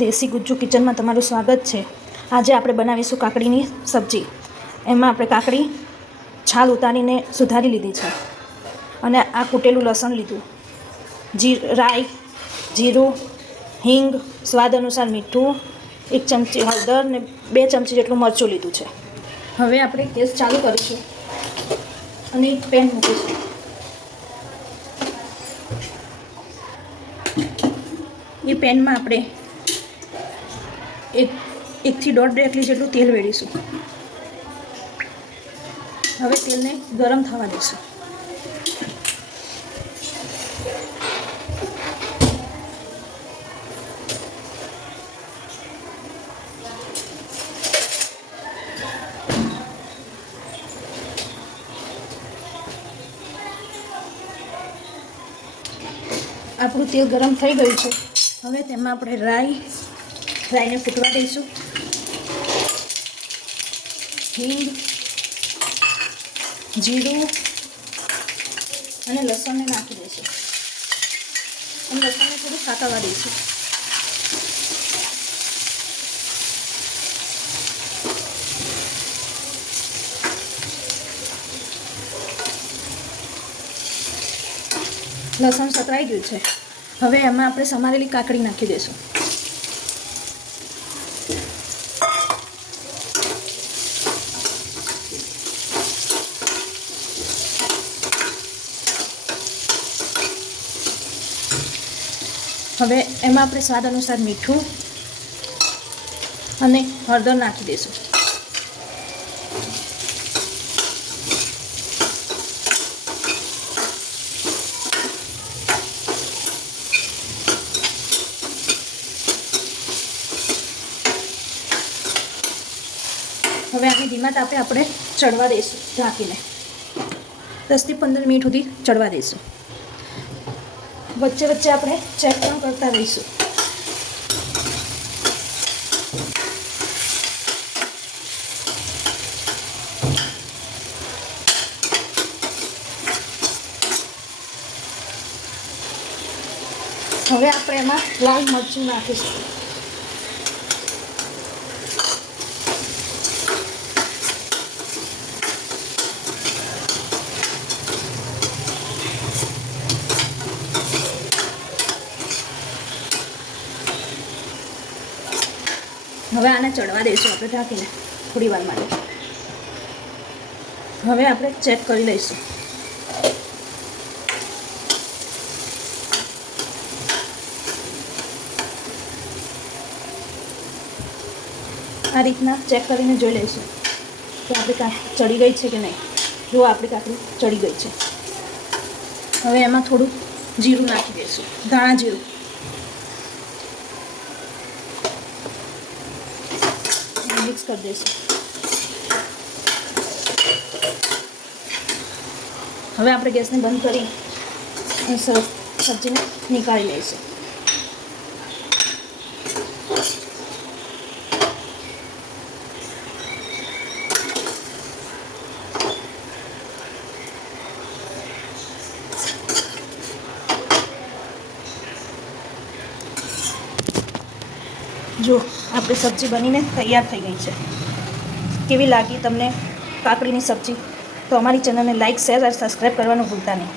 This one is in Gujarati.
દેશી ગુજ્જુ કિચનમાં તમારું સ્વાગત છે। આજે આપણે બનાવીશું કાકડીની સબ્જી। એમાં આપણે કાકડી છાલ ઉતારીને સુધારી લીધી છે અને આ કૂટેલું લસણ લીધું, રાઈ, જીરું, હિંગ, સ્વાદ અનુસાર મીઠું, 1 ચમચી હળદર ને 2 ચમચી જેટલું મરચું લીધું છે। હવે આપણે ગેસ ચાલુ કરીશું અને એક પેન મૂકીશું। એ પેનમાં આપણે 1 થી 1.5 ડેકલી જેટલું તેલ વેડીશું। હવે તેલને ગરમ થવા દઈશું। આપણું તેલ ગરમ થઈ ગયું છે। હવે તેમાં આપણે રાઈને ફૂટવા દઈશું, હિંગ, જીરું અને લસણને નાખી દઈશું અને લસણને થોડું સાતળવા દઈશું। લસણ સતરાઈ ગયું છે। હવે એમાં આપણે સમારેલી કાકડી નાખી દઈશું। હવે એમાં આપણે સ્વાદ અનુસાર મીઠું અને હળદર નાખી દઈશું। હવે આને ધીમા તાપે આપણે ચડવા દઈશું, ઢાંકીને 10 થી 15 મિનિટ સુધી ચડવા દઈશું। વચ્ચે વચ્ચે આપણે ચેક પણ કરતા રહીશું। હવે આપણે એમાં લાલ મરચું નાખીશું। હવે આને ચડવા દઈશું આપણે ઢાંકીને થોડી વાર માટે। હવે આપણે ચેક કરી લઈશું। આ રીતના ચેક કરીને જોઈ લઈશું કે આપણી કાકડી ચડી ગઈ છે કે નહીં। જો આપણી કાકડી ચડી ગઈ છે, હવે એમાં થોડું જીરું નાખી દઈશું, ધાણા જીરું। મિક્સ કરી દઈશું। હવે આપણે ગેસને બંધ કરી સબ્જીને નીકાળી લઈશું। જો આપણી સબ્જી બનીને તૈયાર થઈ ગઈ છે। કેવી લાગી તમને કાકડીની સબ્જી? તો અમારી ચેનલને લાઇક, શેર અને સબસ્ક્રાઈબ કરવાનું ભૂલતા નહીં।